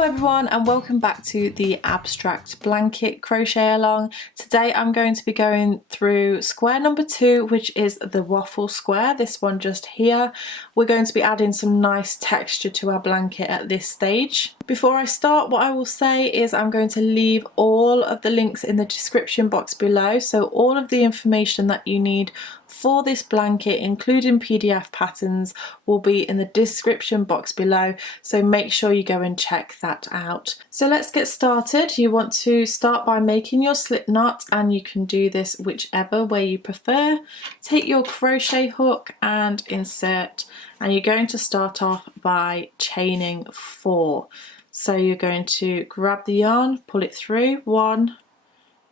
Hello everyone and welcome back to the abstract blanket crochet along. Today I'm going to be going through square number 2, which is the waffle square, this one just here. We're going to be adding some nice texture to our blanket at this stage. Before I start, what I will say is I'm going to leave all of the links in the description box below, so all of the information that you need for this blanket, including PDF patterns, will be in the description box below, so make sure you go and check that out. So let's get started. You want to start by making your slip knot, and you can do this whichever way you prefer. Take your crochet hook and insert, and you're going to start off by chaining 4. So you're going to grab the yarn, pull it through, 1,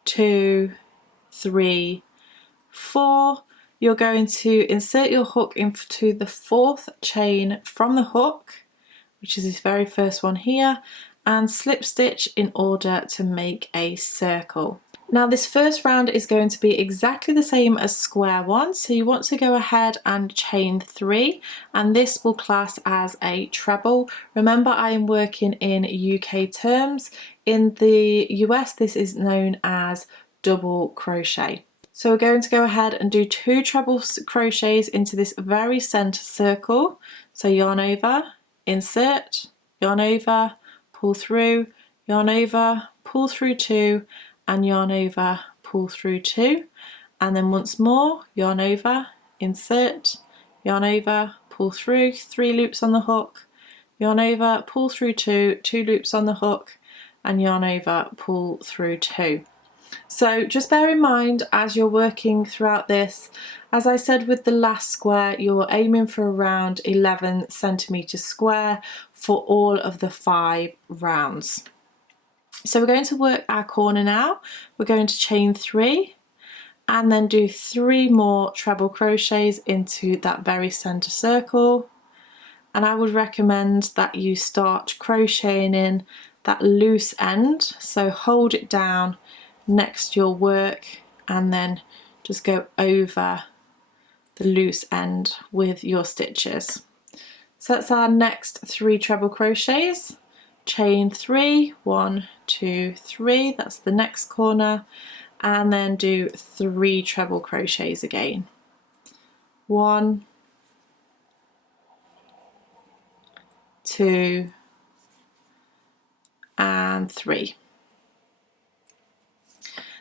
2, 3, 4. You're going to insert your hook into the 4th chain from the hook, which is this very first one here, and slip stitch in order to make a circle. Now this first round is going to be exactly the same as square 1, so you want to go ahead and chain 3, and this will class as a treble. Remember, I am working in UK terms. In the US this is known as double crochet. So we're going to go ahead and do 2 treble crochets into this very center circle. So yarn over, insert, yarn over, pull through, yarn over, pull through 2, and yarn over, pull through 2, and then once more, yarn over, insert, yarn over, pull through, 3 loops on the hook, yarn over, pull through 2, 2 loops on the hook, and yarn over, pull through 2. So just bear in mind as you're working throughout this, as I said with the last square, you're aiming for around 11 centimeters square for all of the 5 rounds. So we're going to work our corner now. We're going to chain 3 and then do 3 more treble crochets into that very center circle. And I would recommend that you start crocheting in that loose end, so hold it down next to your work and then just go over the loose end with your stitches. So that's our next 3 treble crochets. Chain 3, 1, 2, 3, that's the next corner, and then do 3 treble crochets again. 1, 2, and 3.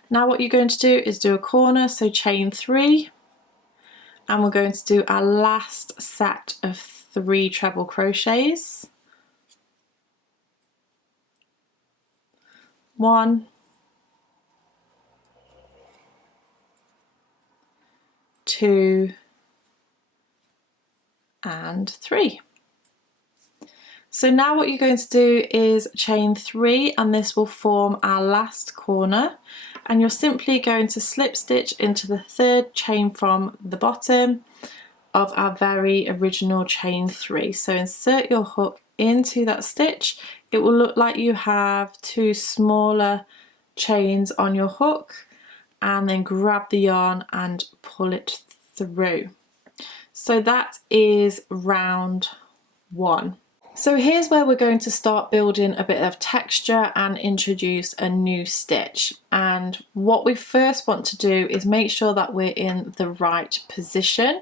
Now what you're going to do is do a corner, so chain 3, and we're going to do our last set of 3 treble crochets. 1, 2, and 3. So now what you're going to do is chain 3, and this will form our last corner, and you're simply going to slip stitch into the 3rd chain from the bottom of our very original chain 3. So insert your hook into that stitch. It will look like you have 2 smaller chains on your hook, and then grab the yarn and pull it through. So that is round 1. So here's where we're going to start building a bit of texture and introduce a new stitch. And what we first want to do is make sure that we're in the right position.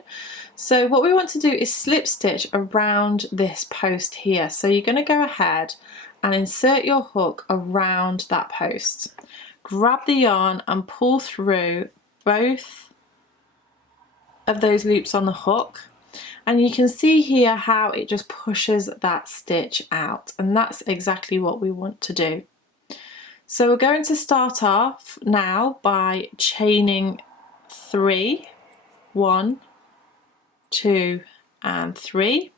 So what we want to do is slip stitch around this post here. So you're going to go ahead and insert your hook around that post. Grab the yarn and pull through both of those loops on the hook. And you can see here how it just pushes that stitch out, and that's exactly what we want to do. So we're going to start off now by chaining 3, 1, 2, and 3,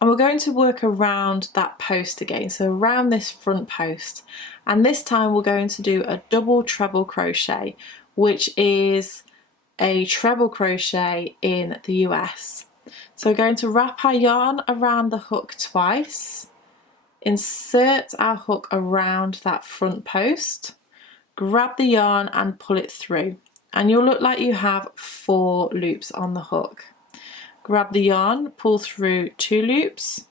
and we're going to work around that post again, so around this front post, and this time we're going to do a double treble crochet, which is a treble crochet in the US. So we're going to wrap our yarn around the hook twice, insert our hook around that front post, grab the yarn and pull it through, and you'll look like you have 4 loops on the hook. Grab the yarn, pull through 2 loops,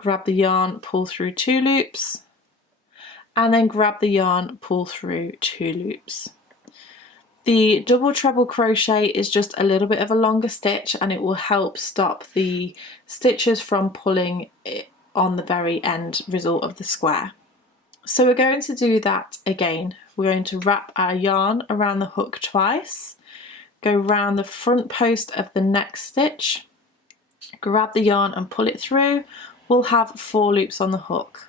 grab the yarn, pull through 2 loops, and then grab the yarn, pull through 2 loops. The double treble crochet is just a little bit of a longer stitch, and it will help stop the stitches from pulling on the very end result of the square. So we're going to do that again. We're going to wrap our yarn around the hook twice, go round the front post of the next stitch, grab the yarn and pull it through. We'll have 4 loops on the hook.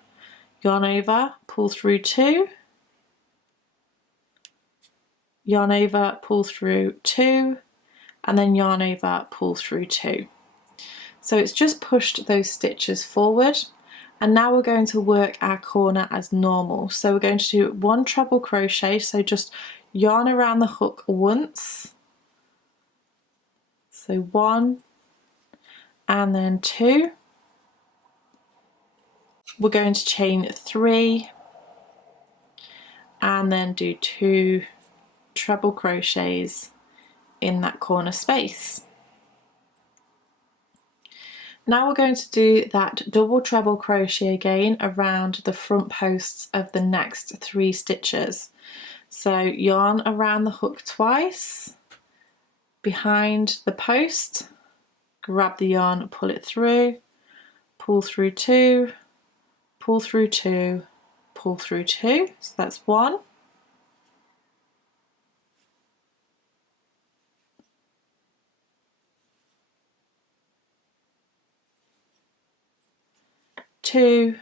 Yarn over, pull through 2, yarn over, pull through 2, and then yarn over, pull through 2. So it's just pushed those stitches forward, and now we're going to work our corner as normal. So we're going to do 1 treble crochet, so just yarn around the hook once, so 1 and then 2. We're going to chain 3 and then do 2 treble crochets in that corner space. Now we're going to do that double treble crochet again around the front posts of the next 3 stitches. So yarn around the hook twice, behind the post, grab the yarn, pull it through, pull through 2, pull through 2, pull through 2. So that's 1. 2,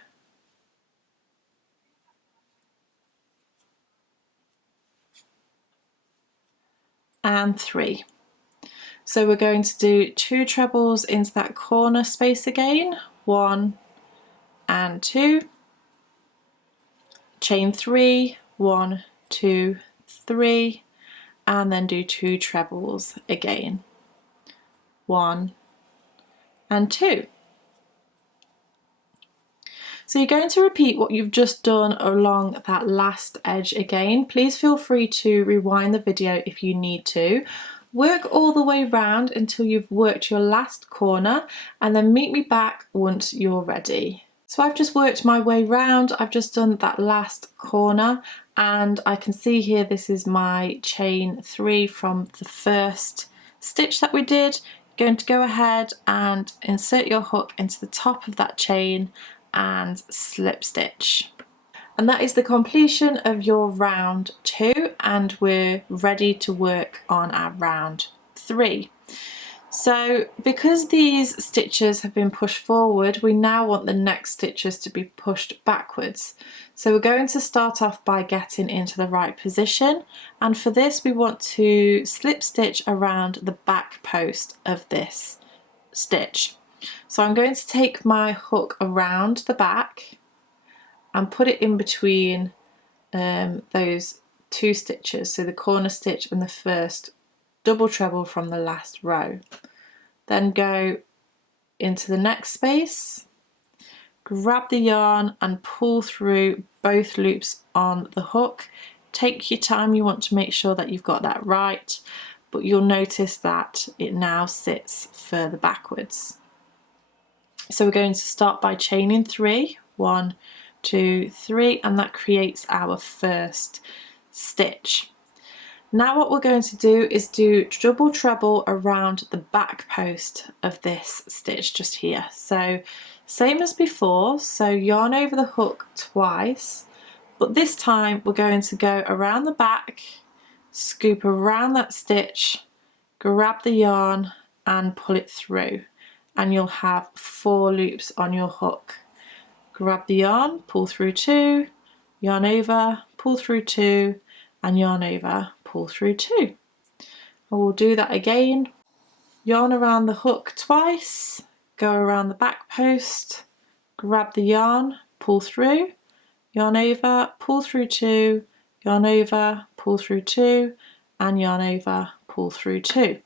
and 3. So we're going to do 2 trebles into that corner space again, 1 and 2, chain 3, 1, 2, 3, and then do 2 trebles again, 1 and 2. So you're going to repeat what you've just done along that last edge again. Please feel free to rewind the video if you need to. Work all the way round until you've worked your last corner, and then meet me back once you're ready. So I've just worked my way round, I've just done that last corner, and I can see here this is my chain 3 from the first stitch that we did. You're going to go ahead and insert your hook into the top of that chain and slip stitch. And that is the completion of your round 2, and we're ready to work on our round 3. So because these stitches have been pushed forward, we now want the next stitches to be pushed backwards. So we're going to start off by getting into the right position, and for this we want to slip stitch around the back post of this stitch. So I'm going to take my hook around the back and put it in between those 2 stitches, so the corner stitch and the first double treble from the last row. Then go into the next space, grab the yarn and pull through both loops on the hook. Take your time, you want to make sure that you've got that right, but you'll notice that it now sits further backwards. So we're going to start by chaining 3, 1, 2, 3, and that creates our first stitch. Now what we're going to do is do double treble around the back post of this stitch just here. So same as before, so yarn over the hook twice, but this time we're going to go around the back, scoop around that stitch, grab the yarn and pull it through, and you'll have 4 loops on your hook. Grab the yarn, pull through 2, yarn over, pull through 2, and yarn over, pull through 2. And we'll do that again. Yarn around the hook twice, go around the back post, grab the yarn, pull through, yarn over, pull through 2, yarn over, pull through 2, and yarn over, pull through 2.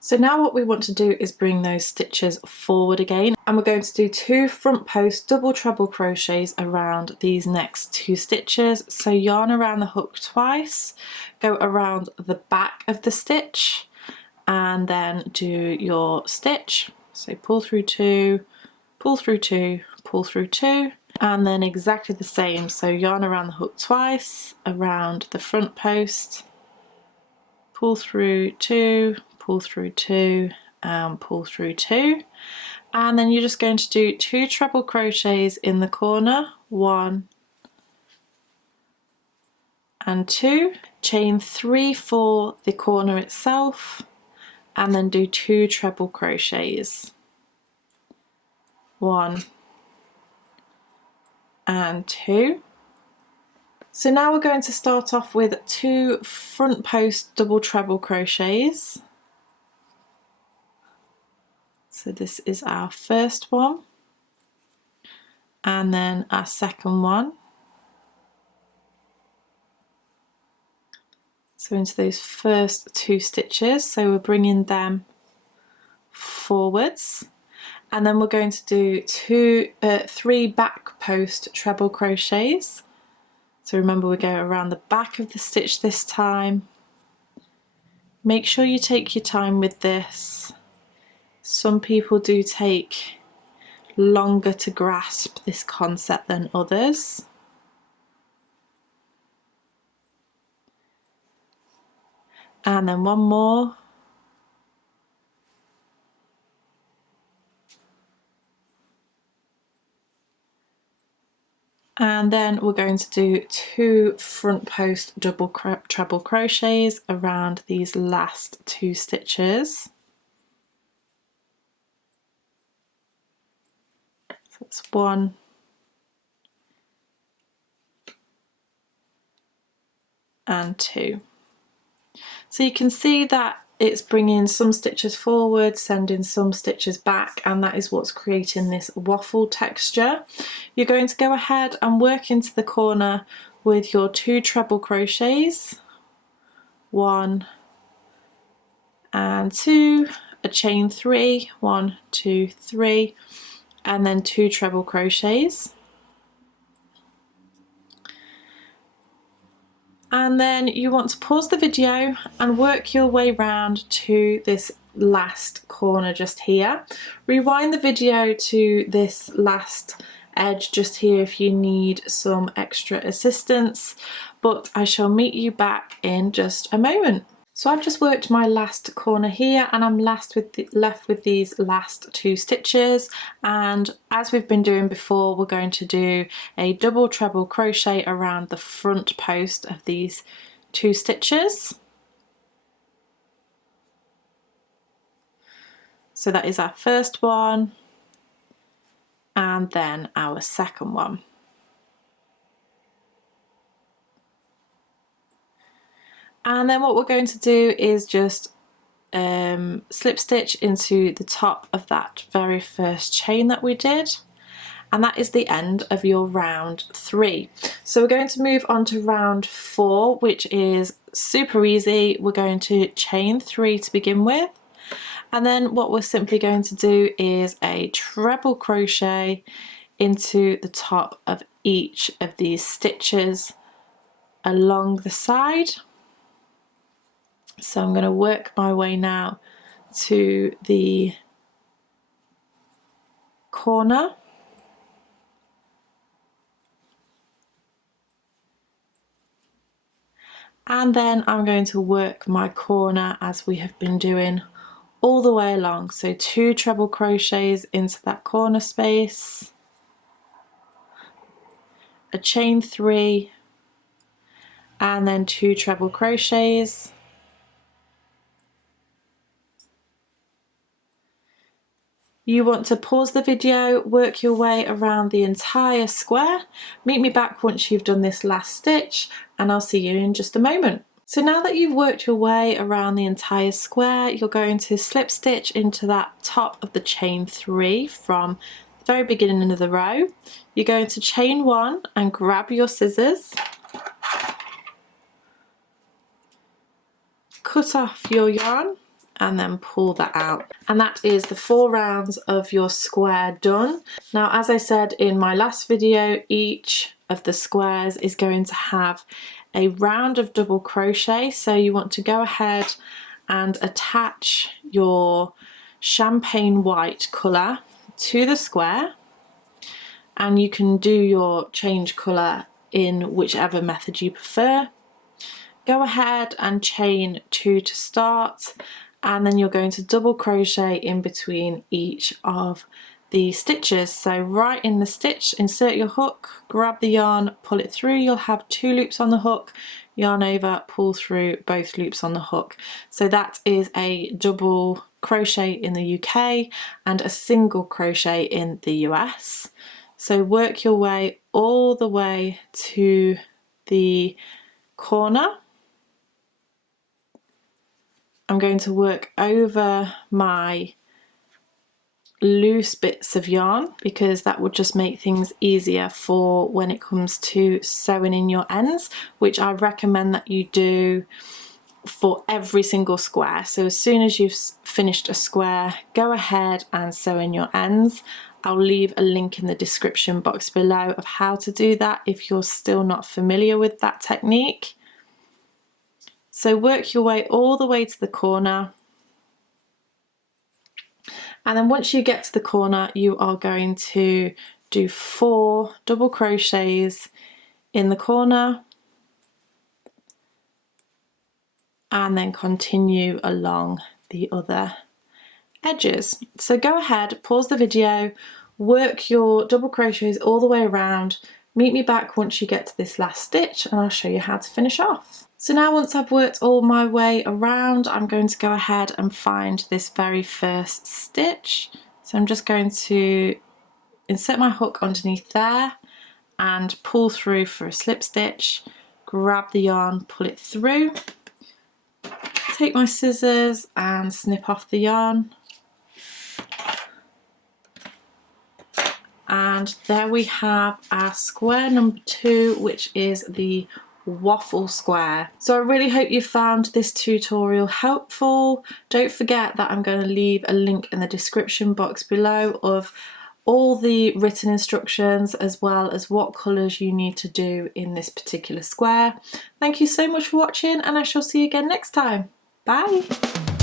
So now what we want to do is bring those stitches forward again, and we're going to do 2 front post double treble crochets around these next 2 stitches. So yarn around the hook twice, go around the back of the stitch, and then do your stitch. So pull through 2, pull through 2, pull through 2, and then exactly the same, so yarn around the hook twice, around the front post, pull through 2, pull through 2, and pull through 2, and then you're just going to do 2 treble crochets in the corner, 1 and 2, chain 3 for the corner itself, and then do 2 treble crochets, 1 and 2. So now we're going to start off with 2 front post double treble crochets. So this is our first one, and then our second one. So into those first 2 stitches, so we're bringing them forwards, and then we're going to do 3 back post treble crochets. So remember, we go around the back of the stitch this time. Make sure you take your time with this. Some people do take longer to grasp this concept than others. And then one more. And then we're going to do 2 front post double treble crochets around these last 2 stitches. So that's 1 and 2. So you can see that it's bringing some stitches forward, sending some stitches back, and that is what's creating this waffle texture. You're going to go ahead and work into the corner with your 2 treble crochets, 1 and 2, a chain 3, 1, 2, 3, and then 2 treble crochets. And then you want to pause the video and work your way round to this last corner just here. Rewind the video to this last edge just here if you need some extra assistance, but I shall meet you back in just a moment. So I've just worked my last corner here, and I'm left with these last 2 stitches, and as we've been doing before, we're going to do a double treble crochet around the front post of these 2 stitches. So that is our first one, and then our second one. And then what we're going to do is just slip stitch into the top of that very first chain that we did, and that is the end of your round 3. So we're going to move on to round 4, which is super easy. We're going to chain 3 to begin with, and then what we're simply going to do is a treble crochet into the top of each of these stitches along the side. So I'm going to work my way now to the corner, and then I'm going to work my corner as we have been doing all the way along. So 2 treble crochets into that corner space, a chain 3, and then 2 treble crochets. You want to pause the video, work your way around the entire square, meet me back once you've done this last stitch, and I'll see you in just a moment. So now that you've worked your way around the entire square, you're going to slip stitch into that top of the chain 3 from the very beginning of the row. You're going to chain 1 and grab your scissors, cut off your yarn, and then pull that out. And that is the 4 rounds of your square done. Now, as I said in my last video, each of the squares is going to have a round of double crochet, so you want to go ahead and attach your champagne white colour to the square, and you can do your change colour in whichever method you prefer. Go ahead and chain 2 to start, and then you're going to double crochet in between each of the stitches. So right in the stitch, insert your hook, grab the yarn, pull it through. You'll have 2 loops on the hook, yarn over, pull through both loops on the hook. So that is a double crochet in the UK and a single crochet in the US. So work your way all the way to the corner. I'm going to work over my loose bits of yarn because that would just make things easier for when it comes to sewing in your ends, which I recommend that you do for every single square. So as soon as you've finished a square, go ahead and sew in your ends. I'll leave a link in the description box below of how to do that if you're still not familiar with that technique. So work your way all the way to the corner, and then once you get to the corner you are going to do 4 double crochets in the corner and then continue along the other edges. So go ahead, pause the video, work your double crochets all the way around, meet me back once you get to this last stitch and I'll show you how to finish off. So now once I've worked all my way around, I'm going to go ahead and find this very first stitch. So I'm just going to insert my hook underneath there and pull through for a slip stitch, grab the yarn, pull it through, take my scissors and snip off the yarn. And there we have our square number 2, which is the waffle square. So I really hope you found this tutorial helpful. Don't forget that I'm going to leave a link in the description box below of all the written instructions as well as what colours you need to do in this particular square. Thank you so much for watching and I shall see you again next time. Bye!